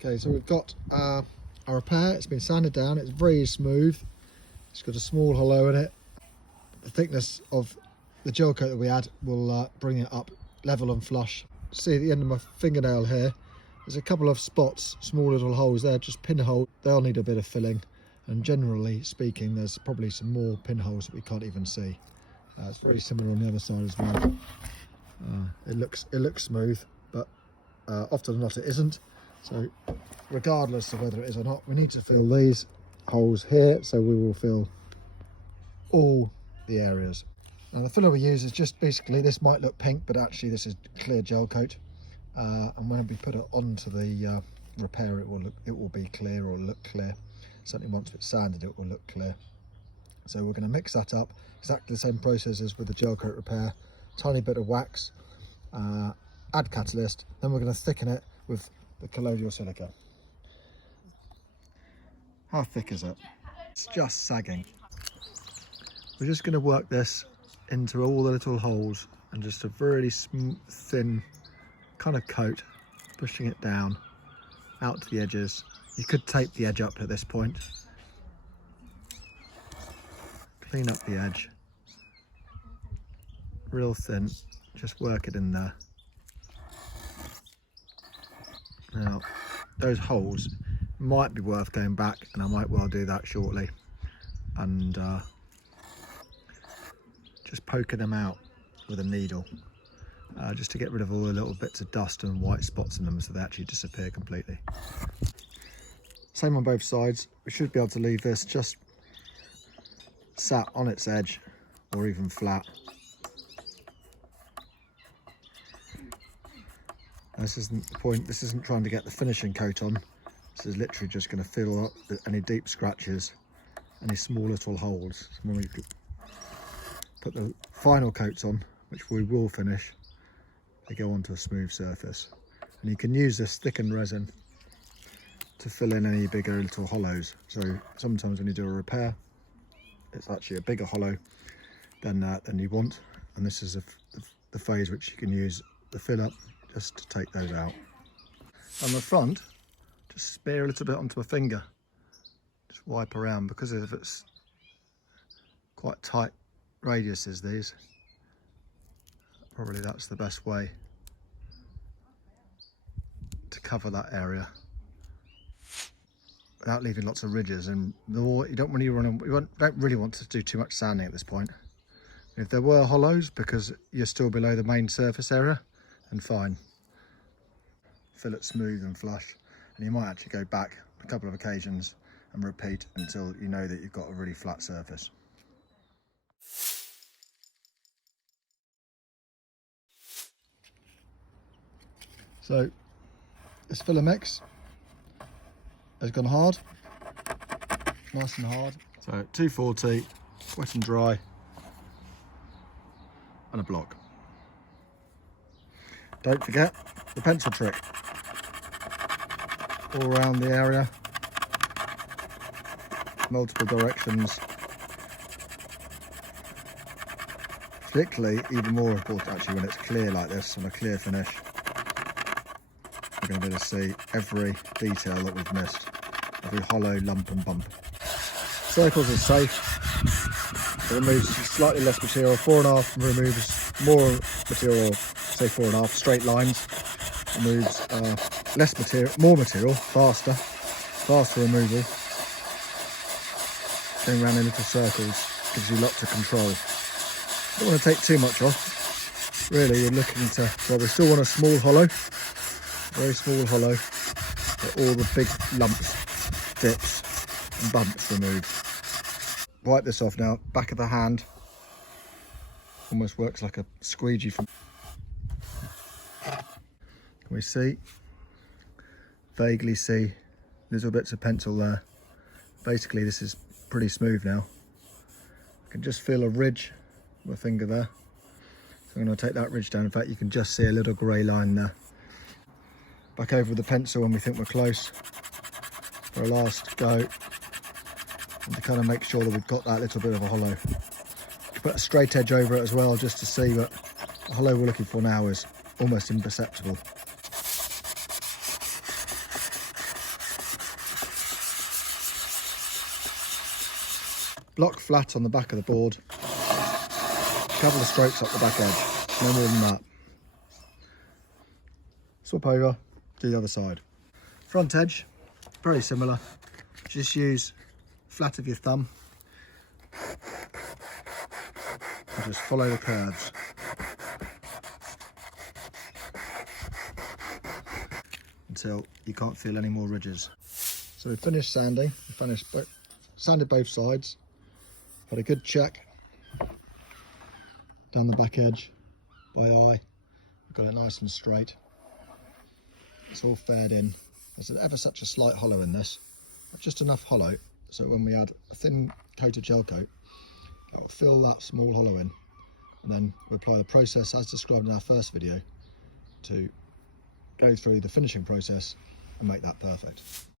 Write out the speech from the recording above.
Okay, so we've got our repair. It's been sanded down. It's very smooth. It's got a small hollow in it. The thickness of the gel coat that we had will bring it up level and flush. See at the end of my fingernail here, there's a couple of spots, small little holes there, just pinhole. They'll need a bit of filling, and generally speaking, there's probably some more pinholes that we can't even see. It's very similar on the other side as well. It looks smooth, but often or not it isn't. So regardless of whether it is or not, we need to fill these holes here, so we will fill all the areas. Now the filler we use is just basically, this might look pink, but actually this is clear gel coat, and when we put it onto the repair, it will be clear, or look clear. Certainly once it's sanded, it will look clear. So we're going to mix that up, exactly the same process as with the gel coat repair. Tiny bit of wax, add catalyst, then we're going to thicken it with the colloidal silica. How thick is it? It's just sagging. We're just going to work this into all the little holes, and just a really thin kind of coat, pushing it down out to the edges. You could tape the edge up at this point. Clean up the edge, real thin, just work it in there. Now those holes might be worth going back, and I might well do that shortly, and just poking them out with a needle, just to get rid of all the little bits of dust and white spots in them, so they actually disappear completely. Same on both sides. We should be able to leave this just sat on its edge, or even flat. This isn't the point. This isn't trying to get the finishing coat on. This is literally just going to fill up any deep scratches, any small little holes. So when we put the final coats on, which we will finish, they go onto a smooth surface. And you can use this thickened resin to fill in any bigger little hollows. So sometimes when you do a repair, it's actually a bigger hollow than you want, and this is the phase which you can use the fill up just to take those out. On the front, just smear a little bit onto my finger, just wipe around, because if it's quite tight radiuses, these, probably that's the best way to cover that area without leaving lots of ridges. And the more you don't really want to do too much sanding at this point. If there were hollows, because you're still below the main surface area, then fine. Fill it smooth and flush, and you might actually go back a couple of occasions and repeat until you know that you've got a really flat surface. So this filler mix has gone hard, nice and hard. So 240, wet and dry, and a block. Don't forget the pencil trick. All around the area, multiple directions. Particularly, even more important actually, when it's clear like this, on a clear finish, you're going to be able to see every detail that we've missed, every hollow lump and bump. Circles are safe. It removes slightly less material. 4.5 removes more material, say 4.5. Straight lines removes less material, more material, faster removal. Going around in little circles gives you lots of control. Don't want to take too much off. Really, you're looking to, well, we still want a small hollow, very small hollow, but all the big lumps, dips and bumps removed. Wipe this off now. Back of the hand almost works like a squeegee. Can we see? Vaguely see little bits of pencil there. Basically this is pretty smooth now. I can just feel a ridge with my finger there. So I'm going to take that ridge down. In fact, you can just see a little grey line there. Back over with the pencil when we think we're close for a last go, and to kind of make sure that we've got that little bit of a hollow. Put a straight edge over it as well, just to see that the hollow we're looking for now is almost imperceptible. block flat on the back of the board, a couple of strokes up the back edge, no more than that. Swap over, do the other side. Front edge, very similar. Just use flat of your thumb and just follow the curves. Until you can't feel any more ridges. So we finished sanding, sanded both sides, had a good check down the back edge by eye, got it nice and straight. It's all fared in. There's ever such a slight hollow in this, just enough hollow so when we add a thin coat of gel coat, that will fill that small hollow in, and then we apply the process as described in our first video to go through the finishing process and make that perfect.